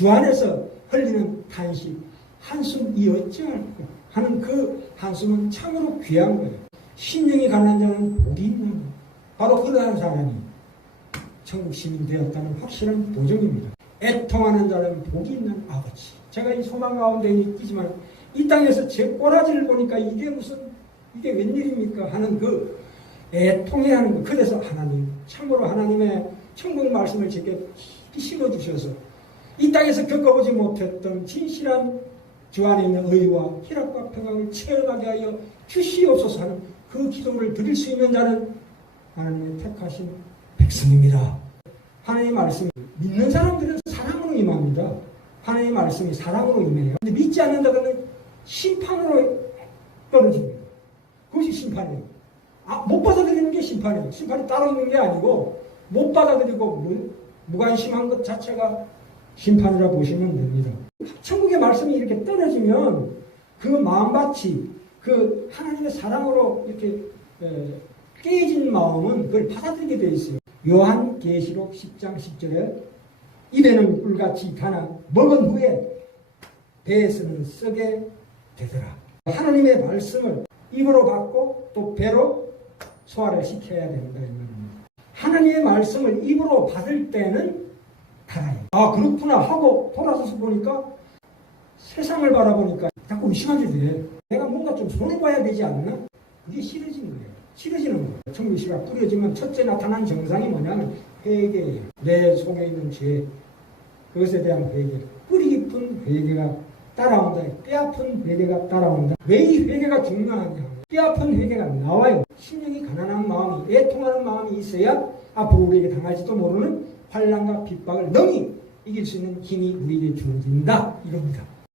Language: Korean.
주 안에서 흘리는 탄식, 한숨 이 어찌할까 하는 그 한숨은 참으로 귀한 거예요. 심령이 가난한 자는 복이 있는 거예요. 바로 그러한 사람이 천국 시민 되었다는 확실한 보증입니다. 애통하는 자는 복이 있는 아버지. 제가 이 소망 가운데 있지만 이 땅에서 제 꼬라지를 보니까 이게 무슨 이게 웬일입니까 하는 그 애통해 하는 것. 그래서 하나님 참으로 하나님의 천국 말씀을 제게 깊이 심어 주셔서 이 땅에서 겪어보지 못했던 진실한 주 안에 있는 의와 희락과 평강을 체험하게 하여 주시옵소서 하는 그 기도를 드릴 수 있는 자는 하나님의 택하신 백성입니다. 하나님의 말씀이 믿는 사람들은 사랑으로 임합니다. 하나님의 말씀이 사랑으로 임해요. 근데 믿지 않는 자들은 심판으로 떨어집니다. 그것이 심판이에요. 아, 못 받아들이는 게 심판이에요. 심판이 따로 있는 게 아니고 못 받아들이고 무, 무관심한 것 자체가 심판이라 보시면 됩니다. 천국의 말씀이 이렇게 떨어지면 그 마음밭이 그 하나님의 사랑으로 이렇게 에, 깨진 마음은 그걸 받아들이게 되어 있어요. 요한 계시록 10장 10절에 입에는 꿀같이 가나 먹은 후에 배에서는 썩게 되더라. 하나님의 말씀을 입으로 받고 또 배로 소화를 시켜야 된다. 하나님의 말씀을 입으로 받을 때는 달아요. 아 그렇구나 하고 돌아서서 보니까 세상을 바라보니까 자꾸 의심하게 돼. 내가 뭔가 좀 손해봐야 되지 않나? 그게 싫어지는 거예요. 싫어지는 거예요. 청구시가 뿌려지면 첫째 나타난 정상이 뭐냐면 회개예요. 내 속에 있는 죄, 그것에 대한 회개. 뿌리 깊은 회개가 따라온다. 뼈아픈 회개가 따라온다. 왜 이 회개가 중요하냐? 뼈아픈 회개가 나와요. 심령이 가난한 마음이, 애통하는 마음이 있어야 앞으로 우리에게 당할지도 모르는 환란과 핍박을 능히 이길 수 있는 힘이 우리에게 주어진다. 이겁니다.